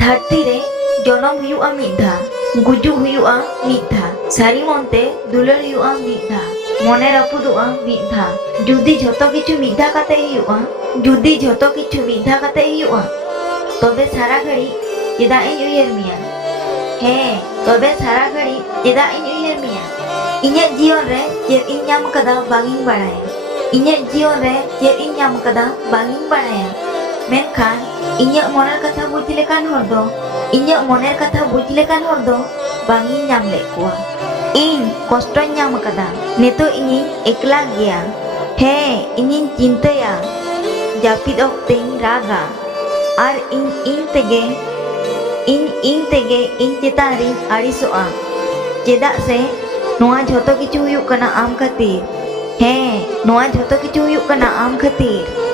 धरती रे जनम हुआ मिधा गुजु हुआ मिधा सारी मनते दुलर हुआ मिधा मने रापुदुआ मिधा जुदी झतो किछु मिधा काते हुआ जुदी झतो किछु मिधा काते हुआ तबे सारा घड़ी चेदा इन उयहर मिया हे तबे सारा घड़ी चेदा इन उयहर मिया इnye जीवन रे चेद इन नाम कदा बांगिन बाड़ाया इnye जीवन रे चेद इन नाम कदा बांगिन बाड़ाया मेनखान इᱧᱟᱹᱜ ᱢᱚᱱᱮᱨ ᱠᱟᱛᱷᱟ ᱵᱩᱡᱽ ᱞᱮᱠᱟᱱ ᱦᱚᱲ ᱫᱚ ᱤᱧᱟᱹᱜ ᱢᱚᱱᱮᱨ ᱠᱟᱛᱷᱟ ᱵᱩᱡᱽ ᱞᱮᱠᱟᱱ ᱦᱚᱲ ᱫᱚ ᱵᱟᱝᱤᱧ ᱧᱟᱢ ᱞᱮᱫ ᱠᱚᱣᱟ ᱤᱧ ᱠᱚᱥᱴᱚᱧ ᱧᱟᱢ ᱟᱠᱟᱫᱟ ᱱᱤᱛᱚᱜ ᱤᱧᱤᱧ ᱮᱠᱞᱟ ᱜᱮᱭᱟ ᱦᱮᱸ ᱤᱧᱤᱧ ᱪᱤᱱᱛᱟᱹᱭᱟ ᱡᱟᱹᱯᱤᱫ ᱚᱠᱛᱮᱧ ᱨᱟᱜᱟ ᱟᱨ ᱤᱧ ᱛᱮᱜᱮ ᱤᱧ ᱪᱮᱛᱟᱱ ᱨᱤᱧ ᱟᱹᱲᱤᱥᱚᱜᱼᱟ ᱪᱮᱫᱟᱜ ᱥᱮ ᱱᱚᱣᱟ ᱡᱷᱚᱛᱚ ᱠᱤᱪᱷᱩ ᱦᱩᱭᱩᱜ ᱠᱟᱱᱟ ᱟᱢ ᱠᱷᱟᱹᱛᱤᱨ ᱦᱮᱸ ᱱᱚᱣᱟ ᱡᱷᱚᱛᱚ ᱠᱤᱪᱷᱩ ᱦᱩᱭᱩᱜ ᱠᱟᱱᱟ ᱟᱢ ᱠᱷᱟᱹᱛᱤᱨ